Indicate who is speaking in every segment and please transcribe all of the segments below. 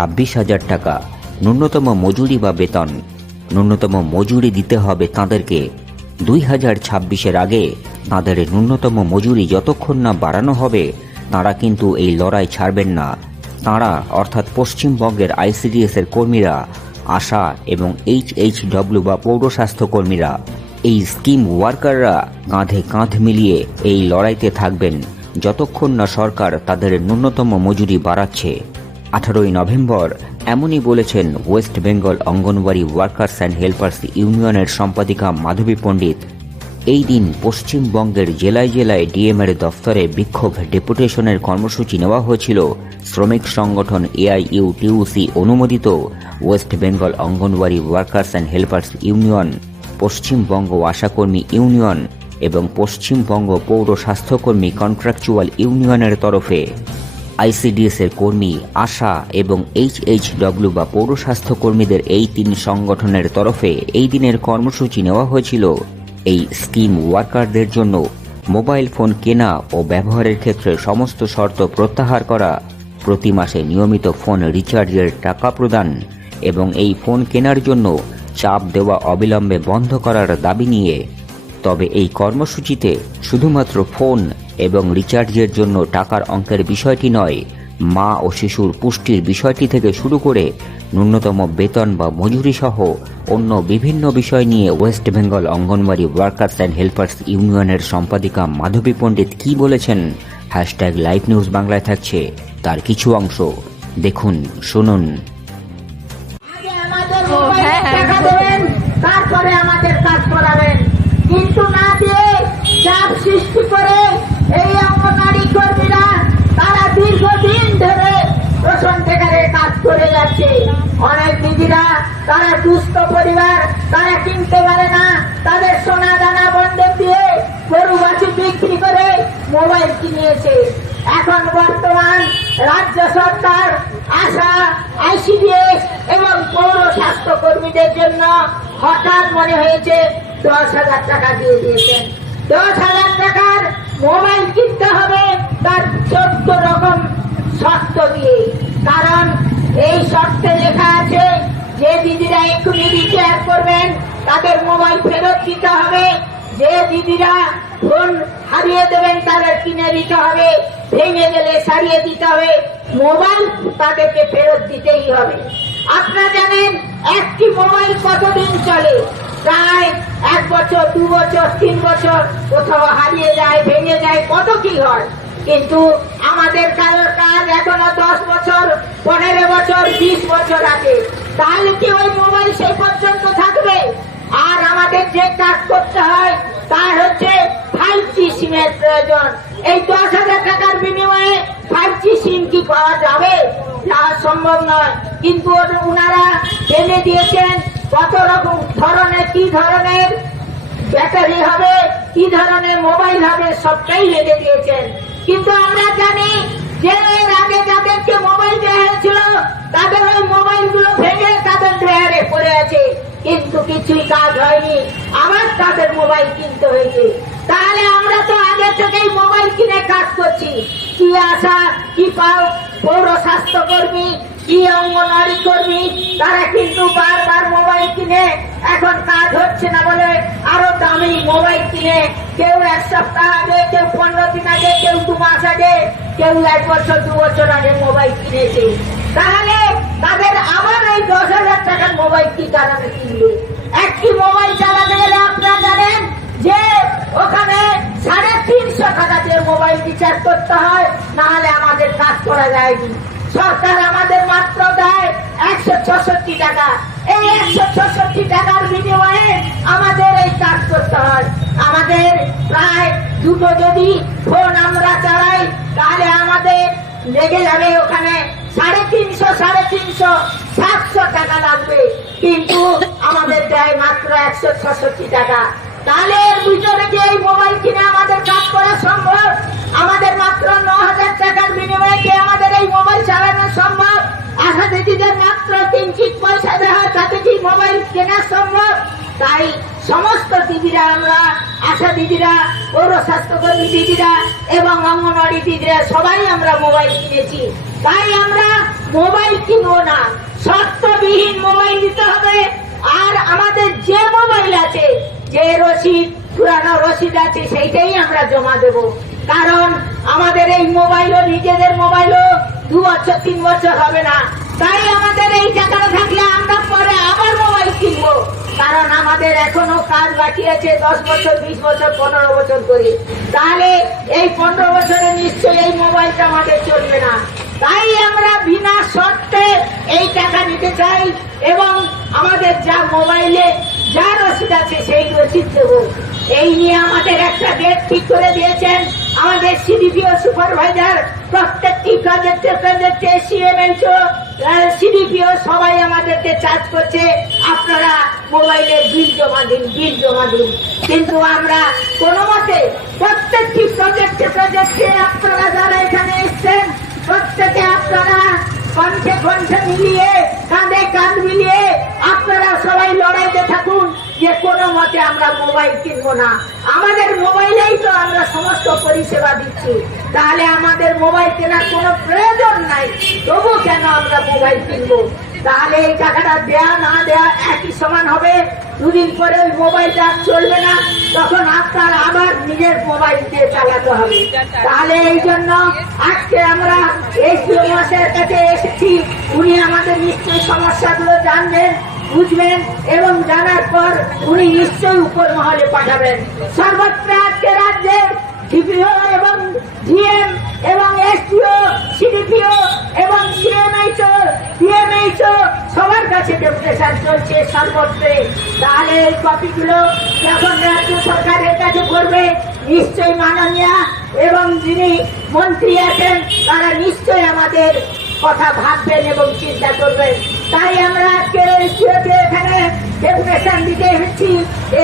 Speaker 1: ছাব্বিশ হাজার টাকা। ন্যূনতম মজুরি বা বেতন। ন্যূনতম মজুরি দিতে হবে তাঁদেরকে। দুই হাজার ছাব্বিশের আগে তাঁদের ন্যূনতম মজুরি যতক্ষণ না বাড়ানো হবে, তাঁরা কিন্তু এই লড়াই ছাড়বেন না। তাঁরা, অর্থাৎ পশ্চিমবঙ্গের আইসিডিএস এর কর্মীরা, আশা এবং এইচ এইচ ডব্লিউ বা পৌর স্বাস্থ্য কর্মীরা, এই স্কিম ওয়ার্কাররা কাঁধে কাঁধ মিলিয়ে এই লড়াইতে থাকবেন, যতক্ষণ না সরকার তাদের ন্যূনতম মজুরি বাড়াচ্ছে। আঠারোই নভেম্বর, এমনই বলেছেন West Bengal anganwadi workers and helpers ইউনিয়নের সম্পাদিকা মাধবী পণ্ডিত। এই দিন পশ্চিমবঙ্গের জেলায় জেলায় ডিএমএর দফতরে বিক্ষোভ ডেপুটেশনের কর্মসূচি নেওয়া হয়েছিল। শ্রমিক সংগঠন এআইইউ টিউসি অনুমোদিত West Bengal anganwadi workers and helpers union, Paschimbanga আশাকর্মী union এবং পশ্চিমবঙ্গ পৌর স্বাস্থ্যকর্মী কন্ট্রাকচুয়াল ইউনিয়নের তরফে। আইসিডিএস এর কর্মী, আশা এবং এইচ এইচ ডব্লিউ বা পৌর স্বাস্থ্য কর্মীদের এই তিন সংগঠনের তরফে এই দিনের কর্মসূচি নেওয়া হয়েছিল। এই স্কিম ওয়ার্কারদের জন্য মোবাইল ফোন কেনা ও ব্যবহারের ক্ষেত্রে সমস্ত শর্ত প্রত্যাহার করা, প্রতি মাসে নিয়মিত ফোন রিচার্জের টাকা প্রদান এবং এই ফোন কেনার জন্য চাপ দেওয়া অবিলম্বে বন্ধ করার দাবি নিয়ে। তবে এই কর্মসূচিতে শুধুমাত্র ফোন এবং রিচার্জের জন্য টাকার অঙ্কের বিষয়টি নয়। মা ও শিশুর পুষ্টির বিষয়টি থেকে শুরু করে ন্যূনতম বেতন বা মজুরি সহ অন্য বিভিন্ন বিষয় নিয়ে West Bengal anganwadi workers and helpers ইউনিয়নের সম্পাদিকা মাধবী পণ্ডিত কি বলেছেন? হ্যাশট্যাগ লাইভ নিউজ বাংলায় থাকছে। তার কিছু অংশ দেখুন, শুনুন
Speaker 2: আগে আমাদের
Speaker 3: ও,
Speaker 2: মোবাইলে
Speaker 3: হ্যাঁ, হ্যাঁ,
Speaker 2: টাকা
Speaker 3: আমি
Speaker 2: দেবেন তারপরে আমাদের কাজ করাবেন কিন্তু না দিয়ে চাপ সৃষ্টি করে এই অঙ্গনারী কর্মীরা তারা দীর্ঘদিন ধরে রোশন টেকারের কাজ করে যাচ্ছে অনেক দিদিরা তারা দুস্থ পরিবার, তারা কিনতে পারে না। তাদের সোনা দানা বন্ধক দিয়ে গরু বাছু বিক্রি করে মোবাইল কিনিয়েছে। এখন বর্তমান রাজ্য সরকার, আশা, আইসিডিএস এবং পৌর স্বাস্থ্য কর্মীদের জন্য হঠাৎ মনে হয়েছে দশ হাজার টাকা দিয়ে দিয়েছেন। দশ হাজার টাকার মোবাইল কিনতে হবে তার চোদ্দ রকম শর্ত দিয়ে। কারণ এই শর্তে লেখা আছে যে দিদিরা এক্ষুনি রিচার্জ করবেন, তাদের মোবাইল ফেরত দিতে হবে। যে দিদিরা ফোন হারিয়ে দেবেন, তাদের কিনে দিতে হবে। ভেঙে গেলে সারিয়ে দিতে হবে। মোবাইল তাদেরকে ফেরত দিতেই হবে। আপনারা জানেন, একটি মোবাইল কতদিন চলে? প্রায় এক বছর, দু বছর, তিন বছর কোথাও হারিয়ে যায়, ভেঙে যায়, কত কি হয়? কিন্তু আমাদের কারোর কাজ এখনও দশ বছর, পনেরো বছর, বিশ বছর আগে। তাহলে কি ওই মোবাইল সেই পর্যন্ত থাকবে? আর আমাদের যে কাজ করতে হয়, তার হচ্ছে ফাইভ জি সিমের প্রয়োজন। এই দশ হাজার টাকার বিনিময়ে ফাইভ জি সিম কি পাওয়া যাবে? যাওয়া সম্ভব নয়। কিন্তু উনারা জেনে দিয়েছেন কত রকম ধরনের, কি ধরনের ব্যাটারি হবে, কি ধরনের মোবাইল হবে, সবটাই রেখে দিয়েছেন। কিন্তু আমরা জানি যে এর আগে যাদেরকে মোবাইল দেওয়া হয়েছিল, তাদের ওই মোবাইলগুলো ভেঙে তাদের ড্রয়ারে পড়ে আছে কিন্তু কিছুই কাজ হয়নি। আবার তাদের মোবাইল কিনতে হয়েছে। তাহলে আমরা তো আগে থেকেই মোবাইল কিনে কাজ করছি। কি আশা, কি পাও পৌর স্বাস্থ্য কর্মী কি অঙ্গনওয়াড়ি কর্মী, তারা কিন্তু বারবার মোবাইল কিনে। এখন কাজ হচ্ছে না বলে আরও দামি মোবাইল কিনে। কেউ এক সপ্তাহ আগে, কেউ পনেরো দিন আগে, কেউ দু মাস আগে, কেউ এক বছর, দু বছর আগে মোবাইল কিনেছে। তাহলে তাদের আবার এই দশ হাজার টাকার মোবাইল কি কারণে কিনবে একটি মোবাইল চালাতে গেলে আপনারা জানেন যে ওখানে সাড়ে তিনশো টাকা দিয়ে মোবাইল রিচার্জ করতে হয় না হলে আমাদের কাজ করা যায়নি। সরকার আমাদের মাত্র দেয় একশো ছষট্টি টাকা। এই একশো ছষট্টি টাকার বিনিময়ে আমাদের এই কাজ করতে হয়। আমাদের প্রায় দুটো যদি ফোন আমরা চালাই, তাহলে আমাদের লেগে যাবে ওখানে সাড়ে তিনশো সাড়ে তিনশো, সাতশো টাকা লাগবে। কিন্তু আমাদের দেয় মাত্র একশো ছষট্টি টাকা। তাহলে এর ভিতরে যে এই মোবাইল কিনে আমাদের কাজ করা সম্ভব? আমাদের মাত্র ন হাজার টাকার বিনিময়ে আমাদের এই মোবাইল চালানো সম্ভব? আশা দিদিদের মাত্র কিঞ্চিত পয়সা দেওয়া তাতে কি মোবাইল কেনা সম্ভব? তাই সমস্ত দিদিরা, আমরা আশা দিদিরা পৌর স্বাস্থ্যকর্মী দিদিরা এবং অঙ্গনওয়াড়ি দিদিরা, সবাই আমরা মোবাইল কিনেছি। তাই আমরা মোবাইল কিনবো না। শর্তবিহীন মোবাইল দিতে হবে। আর আমাদের যে মোবাইল আছে, যে রসিদ, পুরানো রসিদ আছে, সেইটাই আমরা জমা দেব। কারণ আমাদের এই মোবাইলও, নিজেদের মোবাইলও দু বছর, তিন বছর হবে না। তাই আমাদের এই টাকাটা থাকলে আমরা পরে আবার মোবাইল কিনবো। কারণ আমাদের এখনও কাজ বাকি আছে দশ বছর, বিশ বছর, পনেরো বছর করে তাহলে এই পনেরো বছরে নিশ্চয়ই এই মোবাইলটা আমাদের চলবে না। তাই আমরা বিনা শর্তে এই টাকা নিতে চাই এবং আমাদের যা মোবাইলে যা রসিদ আছে সেই রসিদ দেবো। এই নিয়ে আমাদের একটা ডেট ঠিক করে দিয়েছেন আমাদের সিডিপিও সুপারভাইজার। প্রত্যেকটি প্রজেক্টে প্রজেক্টে সিএমএইচও সিডিপিও সবাই আমাদেরকে চার্জ করছে। আপনারা মোবাইলে বিল জমা দিন, বিল জমা দিন। কিন্তু আমরা কোনো মতে প্রত্যেকটি প্রজেক্টে প্রজেক্টে আপনারা যারা এখানে এসছেন প্রত্যেকে আপনারা কণ্ঠে কণ্ঠে মিলিয়ে, কাঁধে কাঁধ মিলিয়ে আপনারা সবাই লড়াইতে থাকুন, যে কোনো মতে আমরা মোবাইল কিনবো না। আমাদের মোবাইলেই তো আমরা সমস্ত পরিষেবা দিচ্ছি। তাহলে আমাদের মোবাইল কেনার কোনো প্রয়োজন নাই। তবু কেন আমরা মোবাইল কিনবো? তাহলে এই টাকাটা দেয়া না দেয়া একই সমান হবে। দুদিন পরে ওই মোবাইলটা চলবে না, তখন আপনার আবার নিজের মোবাইল দিয়ে চালাতে হবে। তাহলে এই জন্য আজকে আমরা এই মাসের কাছে এসেছি। উনি আমাদের নিশ্চয়ই সমস্যাগুলো জানবেন, বুঝবেন এবং জানার পর উনি নিশ্চয়ই উপর মহলে পাঠাবেন। সর্বত্র আজকে রাজ্যের ডিপিও এবং ডিএম এবং এসডিও সিডিপিও এবং সিএমএইচও ডিএমএইচও সবার কাছে চলছে সর্বত্রে। তাহলে এই কপিগুলো যখন রাজ্য সরকারের কাছে করবে নিশ্চয়ই মাননীয় এবং যিনি মন্ত্রী আছেন, তারা নিশ্চয়ই আমাদের কথা ভাববেন এবং চিন্তা করবেন। তাই আমরা আজকে এসডিওকে এখানে ডেপুটেশন দিতে এসেছি।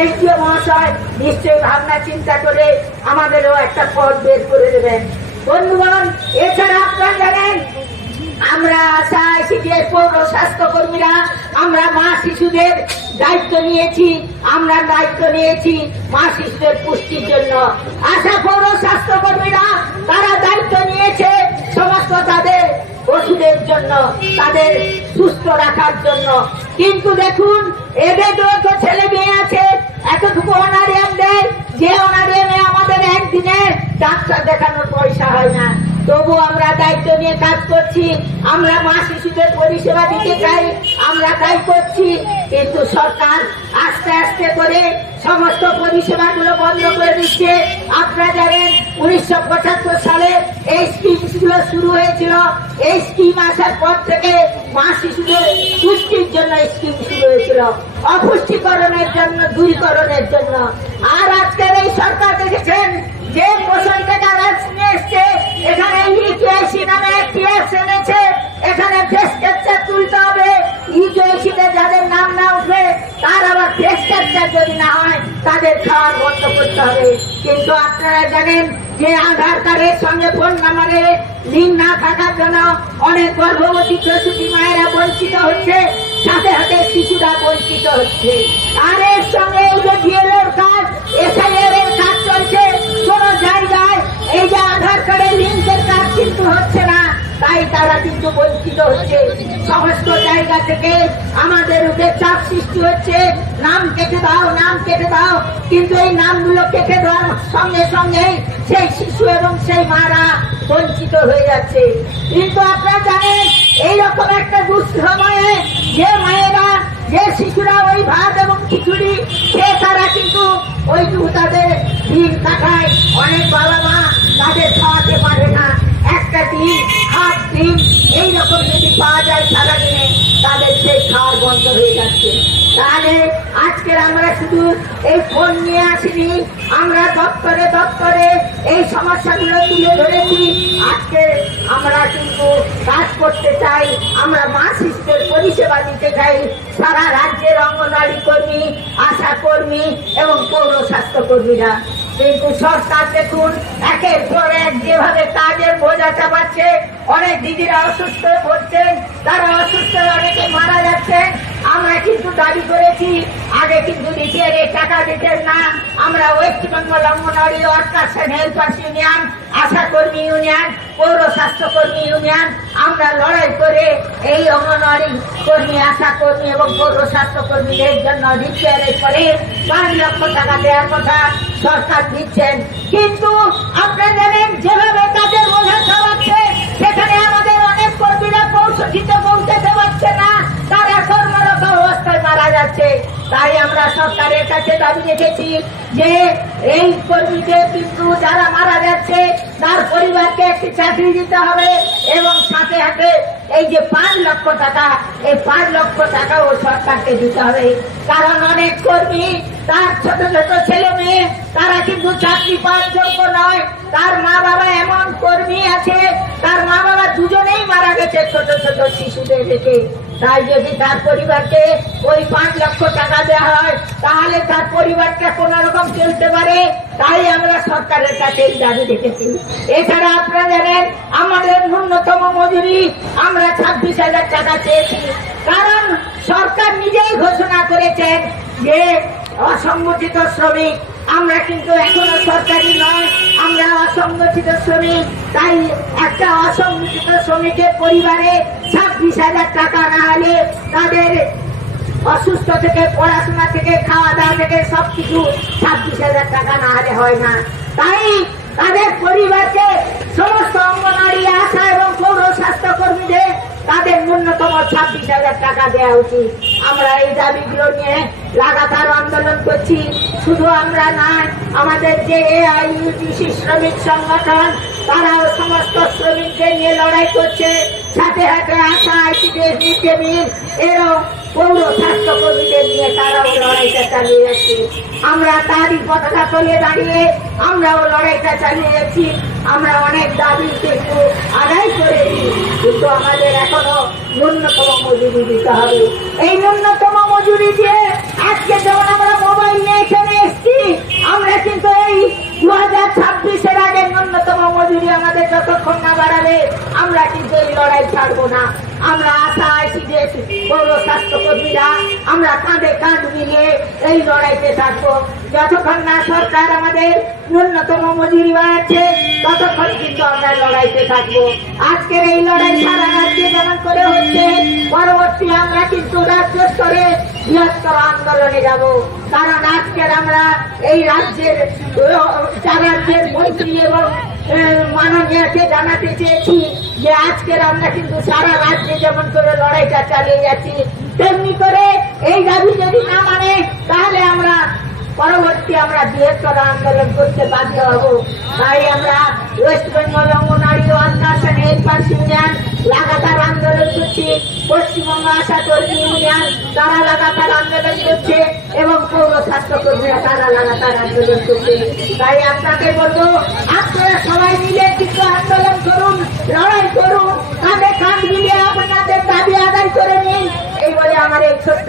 Speaker 2: এসডিও মহাশয় নিশ্চয়ই ভাবনা চিন্তা করে আমাদেরও একটা পথ বের করে দেবেন। বন্ধুগণ, এছাড়া আপনারা জানেন আমরা আশা আইসিডিএস পৌর স্বাস্থ্য কর্মীরা আমরা মা শিশুদের দায়িত্ব নিয়েছি, আমরা দায়িত্ব নিয়েছি মা শিশুদের পুষ্টির জন্য। আশা পৌর স্বাস্থ্য কর্মীরা তারা দায়িত্ব নিয়েছে সমস্ত তাদের ওষুধের জন্য, তাদের সুস্থ রাখার জন্য। কিন্তু দেখুন, এদের তো ছেলে মেয়ে আছে, এতটুকু অনারিয়াম দেয়, যে অনারিয়ামে আমাদের একদিনে ডাক্তার দেখানোর পয়সা হয় না। তবু আমরা দায়িত্ব নিয়ে কাজ করছি। আমরা মা শিশুদের পরিষেবা দিতে চাই, আমরা তাই করছি। কিন্তু সরকার আস্তে আস্তে করে সমস্ত পরিষেবাগুলো বন্ধ করে দিচ্ছে। আপনারা জানেন, উনিশশো পঁচাত্তর সালে এই স্কিমগুলো শুরু হয়েছিল। এই স্কিম আসার পর থেকে মা শিশুদের পুষ্টির জন্য স্কিম শুরু হয়েছিল। অপুষ্টিকরণের জন্য, দূরীকরণের জন্য। আর আজকের এই সরকার দেখেছেন যে পোষণ থেকে আওয়াজ নিয়ে এসছে, এখানে নামে একটি এনেছে, এখানে ফেস ক্যাপচার তুলতে হবে। ইউকেএসিতে যাদের নাম না তার আবার ফেস ক্যাপচার যদি না হয়, তাদের জানেন যে আধার কার্ডের সঙ্গে ফোন নাম্বারের লিঙ্ক না থাকার জন্য অনেক গর্ভবতী প্রসূতি মায়েরা বঞ্চিত হচ্ছে, সাথে সাথে শিশুরা বঞ্চিত হচ্ছে। আর এর সঙ্গে এই যে এই যে আধার কার্ডের লিঙ্কের কাজ কিন্তু হচ্ছে না, তাই তারা কিন্তু বঞ্চিত হচ্ছে। সমস্ত জায়গা থেকে আমাদের উপরে চাপ সৃষ্টি হচ্ছে। নাম কেটে দাও, নাম কেটে দাও। কিন্তু এই নামগুলো কেটে দেওয়ার সঙ্গে সঙ্গে সেই শিশু এবং সেই মারা বঞ্চিত হয়ে যাচ্ছে। কিন্তু আপনারা জানেন, এইরকম একটা দুঃসময়ে যে মায়েরা, যে শিশুরা ওই ভাত এবং খিচুড়ি খেয়ে তারা কিন্তু ওইটুকু তাদের দিন কাটায়। অনেক বাবা মা তাদের খাওয়াতে পারে না। একটা ডিম, হাফ ডিম, এইরকম যদি পাওয়া যায় সারাদিনে তাদের সেই খাওয়ার বন্ধ হয়ে যাচ্ছে। তাহলে আজকের আমরা শুধু এই ফোন নিয়ে আসিনি, আমরা দপ্তরে দপ্তরে এই সমস্যাগুলো তুলে ধরেছি। আজকে আমরা কিন্তু কাজ করতে চাই, আমরা মা শিশুদের পরিষেবা দিতে চাই। সারা রাজ্যের অঙ্গনওয়াড়ি কর্মী আশা কর্মী এবং পৌর স্বাস্থ্য কর্মীরা কিন্তু সরকার দেখুন, একের পর এক যেভাবে কাজের বোঝা চাপাচ্ছে, অনেক দিদিরা অসুস্থ হয়ে পড়ছেন, তারা অসুস্থ অনেকে মারা যাচ্ছেন আমরা কিন্তু দাবি করেছি, আগে কিন্তু দিতেন এই টাকা দিতেন না। আমরা West Bengal anganwadi workers and helpers union ASHA কর্মী ইউনিয়ন, পৌর স্বাস্থ্য কর্মী ইউনিয়ন, আমরা লড়াই করে এই অঙ্গনওয়াড়ি কর্মী, আশা কর্মী এবং পৌর স্বাস্থ্য কর্মীদের জন্য রিপেয়ারের পরে পাঁচ লক্ষ টাকা দেওয়ার কথা। সরকার দিচ্ছেন। কিন্তু জানেন যেভাবে তাদের বোঝা চালাচ্ছে সেখানে আমাদের অনেক কর্মীরা পৌঁছতে পৌঁছতে পারছে না। তারা কর্মরত অবস্থায় মারা যাচ্ছে। তাই আমরা সরকারের কাছে দাবি রেখেছি যে এই কর্মীদের কিন্তু যারা মারা যাচ্ছে, তার পরিবারকে একটি চাকরি দিতে হবে এবং সাথে সাথে এই যে পাঁচ লক্ষ টাকা, এই পাঁচ লক্ষ টাকাও সরকারকে দিতে হবে। কারণ অনেক কর্মী, তার ছোট ছোট ছেলে মেয়ে তারা কিন্তু চাকরি পাওয়ার নয়। তার মা বাবা এমন কর্মী আছে, তার মা বাবা দুজনেই মারা গেছে ছোট ছোট শিশুদের রেখে। তাই যদি তার পরিবারকে ওই পাঁচ লক্ষ টাকা দেওয়া হয়, তাহলে তার পরিবারটা কোন রকম চলতে পারে? তাই আমরা সরকারের কাছে এই দাবি রেখেছি। এছাড়া আপনারা জানেন, আমাদের ন্যূনতম মজুরি আমরা ছাব্বিশ হাজার টাকা চেয়েছি। কারণ সরকার নিজেই ঘোষণা করেছেন যে অসংগঠিত শ্রমিক আমরা কিন্তু এখনও সরকারি নয়, আমরা অসংগঠিত শ্রমিক। তাই একটা অসংগঠিত শ্রমিকের পরিবারে ছাব্বিশ হাজার টাকা না হলে তাদের অসুস্থ থেকে, পড়াশোনা থেকে খাওয়া দাওয়া থেকে সব কিছু ছাব্বিশ হাজার টাকা না হলে হয় না। তাই তাদের পরিবারকে সমস্ত অঙ্গনারী আশা এবং পৌর স্বাস্থ্য কর্মীদের তাদের ন্যূনতম ছাব্বিশ হাজার টাকা দেওয়া উচিত। আমরা এই দাবিগুলো নিয়ে লাগাতার আন্দোলন করছি। শুধু আমরা নয়, আমাদের যে এআইইউটিসি শ্রমিক সংগঠন, তারাও সমস্ত শ্রমিকদের নিয়ে লড়াই করছে। সাথে সাথে আশা আইসিডিএস মিড মিল। এরও পৌর স্বাস্থ্য নিয়ে তারাও লড়াইটা চালিয়ে যাচ্ছে। আমরা তারই পতাকা তুলে দাঁড়িয়ে আমরাও লড়াইটা চালিয়ে যাচ্ছি। আমরা অনেক দাবি কিন্তু আদায় করেছি। কিন্তু আমাদের এখনও ন্যূনতম মজুরি দিতে হবে। এই ন্যূনতম মজুরি দিয়ে আজকে যেমন আমরা মোবাইল নিয়ে এখানে এসেছি, আমরা কিন্তু এই দু হাজার ছাব্বিশের আগে ন্যূনতম মজুরি আমাদের যতক্ষণ না বাড়াবে, আমরা কিন্তু এই লড়াই ছাড়বো না। আমরা আশা আছি যে পৌর স্বাস্থ্য কর্মীরা আমরা কাঁধে কাঁধ মিলিয়ে এই লড়াইতে থাকব। যতক্ষণ না সরকার আমাদের ন্যূনতম মজুরি বাড়াচ্ছে, ততক্ষণ কিন্তু আমরা লড়াইতে থাকব। আজকের এই লড়াই সারা রাজ্যে যেমন করে হচ্ছে, পরবর্তী আমরা কিন্তু রাজ্য স্তরে বৃহত্তর আন্দোলনে যাব। কারণ আজকের আমরা এই রাজ্যের রাজ্যের মন্ত্রী এবং মাননীয়কে জানাতে চেয়েছি যে আজকের আমরা কিন্তু সারা রাজ্যে যেমন করে লড়াইটা চালিয়ে যাচ্ছি, তেমনি করে এই দাবি যদি না মানে তাহলে আমরা পরবর্তী আমরা বৃহত্তর আন্দোলন করতে বাধ্য হব। তাই আমরা West Bengal Anganwadi and helpers union লাগাতার আন্দোলন করছে। পশ্চিমবঙ্গ আশা কর্মী ইউনিয়ন তারা লাগাতার আন্দোলন করছে এবং পৌর স্বাস্থ্য কর্মীরা তারা লাগাতার আন্দোলন করছে। তাই আপনাকে বলব আপনারা সবাই মিলে কিছু আন্দোলন করুন, লড়াই করুন কাঁধে কাঁধ মিলিয়ে আপনাদের দাবি আদায় করে নিন এই বলে আমার এই ছোট্ট